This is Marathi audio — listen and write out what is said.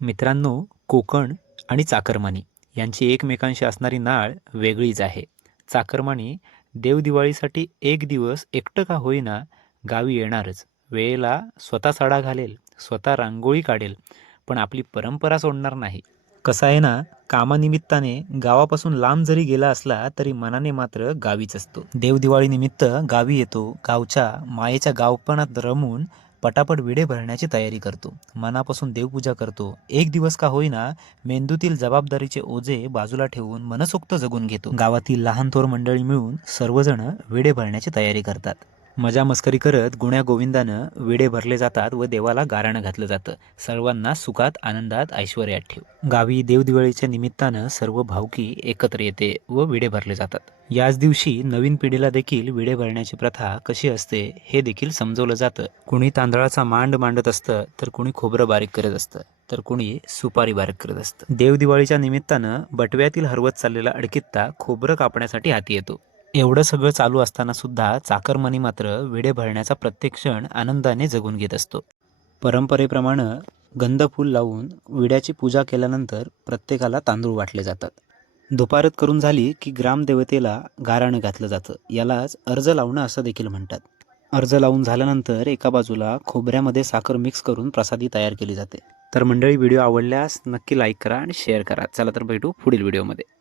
मित्रांनो, कोकण आणि चाकरमानी यांची एकमेकांशी असणारी नाळ वेगळीच आहे. चाकरमानी देवदिवाळीसाठी एक दिवस एकटं का होईना गावी येणारच. वेळेला स्वतः सडा घालेल, स्वतः रांगोळी काढेल, पण आपली परंपरा सोडणार नाही. कसं आहे ना, कामानिमित्ताने गावापासून लांब जरी गेला असला तरी मनाने मात्र गावीच असतो. देवदिवाळीनिमित्त गावी येतो, गावच्या मायेच्या गावपणात रमून पटापट विडे भरण्याची तयारी करतो. मनापासून देवपूजा करतो. एक दिवस का होईना मेंदूतील जबाबदारीचे ओझे बाजूला ठेवून मनसोक्त जगून घेतो. गावातील लहान थोर मंडळी मिळून सर्वजण विडे भरण्याची तयारी करतात. मजा मस्करी करत गुण्या गोविंदानं विडे भरले जातात व देवाला गाराणं घातलं जातं. सर्वांना सुखात आनंदात ऐश्वर्यात ठेव. गावी देवदिवाळीच्या निमित्तानं सर्व भावकी एकत्र येते व विडे भरले जातात. याच दिवशी नवीन पिढीला देखील विडे भरण्याची प्रथा कशी असते हे देखील समजवलं जातं. कुणी तांदळाचा मांड मांडत असतं, तर कुणी खोबरं बारीक करत असतं, तर कुणी सुपारी बारीक करत असतं. देवदिवाळीच्या निमित्तानं बटव्यातील हरवत चाललेला अडकित्ता खोबरं कापण्यासाठी हाती येतो. एवढं सगळं चालू असताना सुद्धा चाकरमानी मात्र विडे भरण्याचा प्रत्येक क्षण आनंदाने जगून घेत असतो. परंपरेप्रमाणे गंधफूल लावून विड्याची पूजा केल्यानंतर प्रत्येकाला तांदूळ वाटले जातात. दुपारत करून झाली की ग्रामदेवतेला गाराणं घातलं जातं. यालाच अर्ज लावणं असं देखील म्हणतात. अर्ज लावून झाल्यानंतर एका बाजूला खोबऱ्यामध्ये साखर मिक्स करून प्रसादी तयार केली जाते. तर मंडळी, व्हिडिओ आवडल्यास नक्की लाईक करा आणि शेअर करा. चला तर भेटू पुढील व्हिडिओमध्ये.